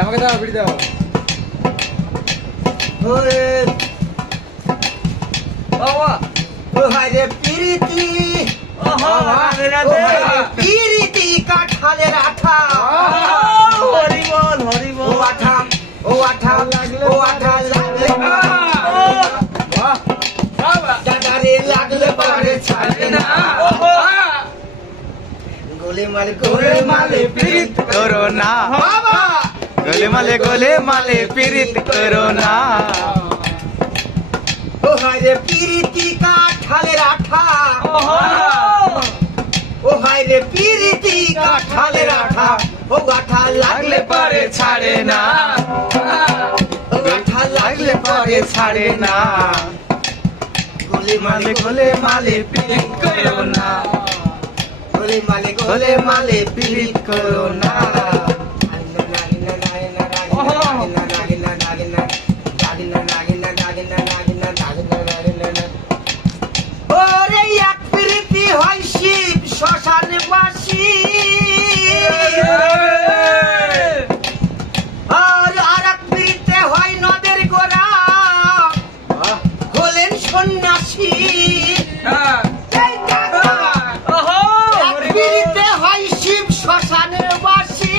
আমাকে দাও বিড়ি দাও পিরিতি কাঠালের আঠা হরিবল হরিবল ও আঠা ও আঠা ও আঠা লাগলে দাদারে লাগলে পারে ছাড়ে না গোলে মালে পীড়িত করো না বাবা গোলে মালে পীড়িত করো না ও হায় রে পিরিতি কাঠালের আঠা ও হায় রে পিরিতি কাঠালের আঠা ও আঠা লাগলে পারে ছাড়ে না ও আঠা লাগলে পারে ছাড়ে না গোলে গোলে মালে পীড়িত করো না গোলে মালে পিরিত করো না ওরে এক পিরিতি হয় শিব শ্মশান বাসী আর এক পিরিতে হয় নদের গোড়া হলেন সন্ন্যাসী এক পিরিতে হয় শিব শ্মশানে বাসী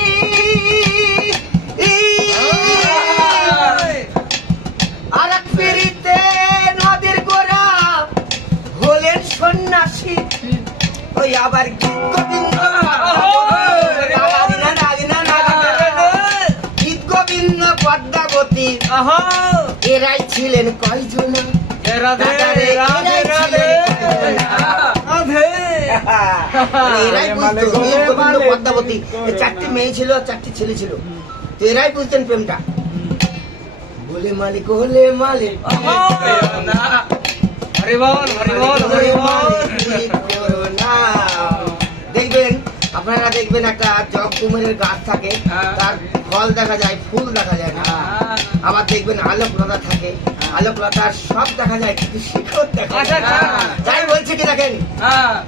আর এক পিরিতে নদের গোড়া হলেন সন্ন্যাসী ওই আবার গীত গোবিন্দ গীত গোবিন্দ পদ্মাবতী এরাই ছিলেন কয়জন পদ্মাবতী চারটি মেয়ে ছিল আর চারটি ছেলে ছিল তো এরাই বুঝতেন প্রেমটা গোলে মালে গোলে মালে হরিবল হরিবল হরিবল দেখবেন আপনারা দেখবেন একটা জব কুমারের গাছ থাকে তার ফল দেখা যায় ফুল দেখা যায় না আবার দেখবেন আলোকলতা থাকে আলোকলতার সব দেখা যায় কিন্তু শিখর দেখা যায় না। যাই বলছে কি দেখেন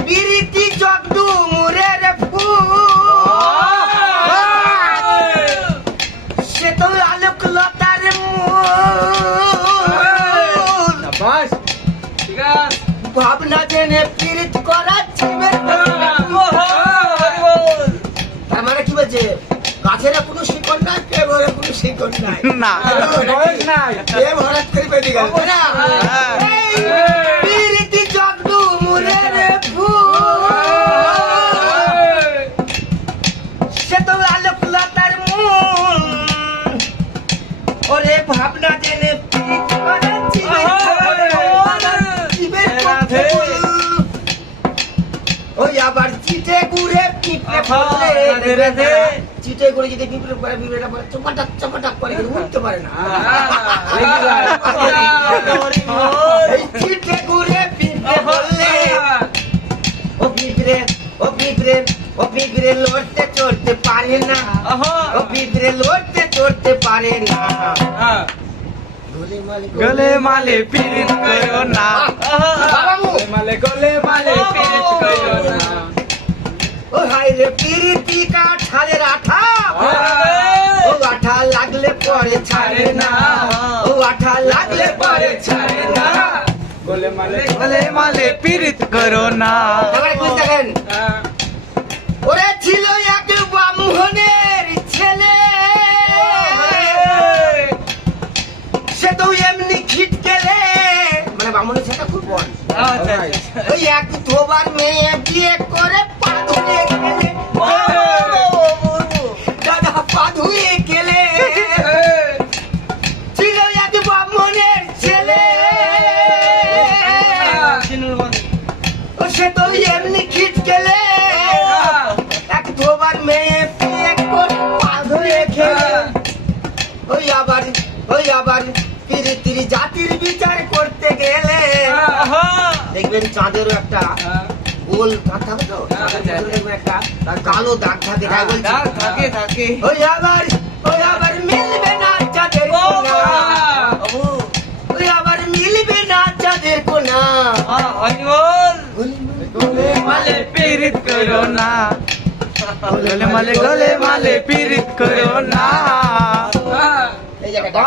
পিরিতি জগদু মুরের ফুল সে তো আলোকলতার মূল ভাবনা জেনে পীড়িত করাচ্ছে তার মানে কি বলছে গাছের কোনো শিকড় নাই প্রেম হলে কোনো শিকড় নাই না প্রেম হঠাৎ করে বেরিয়ে গেল তাই না? এই পীড়িতি জগদু মুরের ফুল সে তো আলোকলতার মূল ওরে ভাবনা জেনে পীড়িত করাচ্ছে ওই আবার চিটে গুড়ে পিঁপড়ে ফলে চিটে গুড়ে যদি পিঁপড়ে পরে পিঁপড়েটা পরে চপাটাক চপাটাক করে কিন্তু উঠতে পারে না এই চিটে গুড়ে পিঁপড়ে ফলে ও পিঁপড়ে ও পিঁপড়ে ও পিঁপড়ে লড়তে চড়তে পারে না ও পিঁপড়ে লড়তে চড়তে পারে না গোলে মালে পীড়িত করো না গোলে মালে পীড়িত করো না ও হাই রে পিরিতি কাঠালের আঠা ও আঠা লাগলে পরে ছাড়ে না ও আঠা লাগলে পরে ছাড়ে না গোলে মালে পীড়িত করো না এবারে কি দেখেন ওরে ছিল এক ব্রাহ্মণের ছেলে সে তো এমনি খিট গেলে মানে ব্রাহ্মণের ছেলেটা খুব বড় ওই এক ধোবার মেয়ে বিয়ে করে পা ধুয়ে গেলে দাদা পা ধুয়ে গেলে ছিল এক ব্রাহ্মণের ছেলে ও সে তো এমনি খিট গেলে এক ধোবার মেয়ে বিয়ে করে পা ধুয়ে খেলে ওই আবার পিরিতিরি জাতির বিচার করতে গেলে দেখবেন চাঁদেরও একটা গোল দাগ থাকে তো দেখবেন একটা কালো দাগ থাকে তাই বলছি ওই আবার মিলবে না চাঁদের কোনা হরিবল গোলে মালে পীড়িত করো না গোলে মালে পীড়িত করো না এই জায়গাটা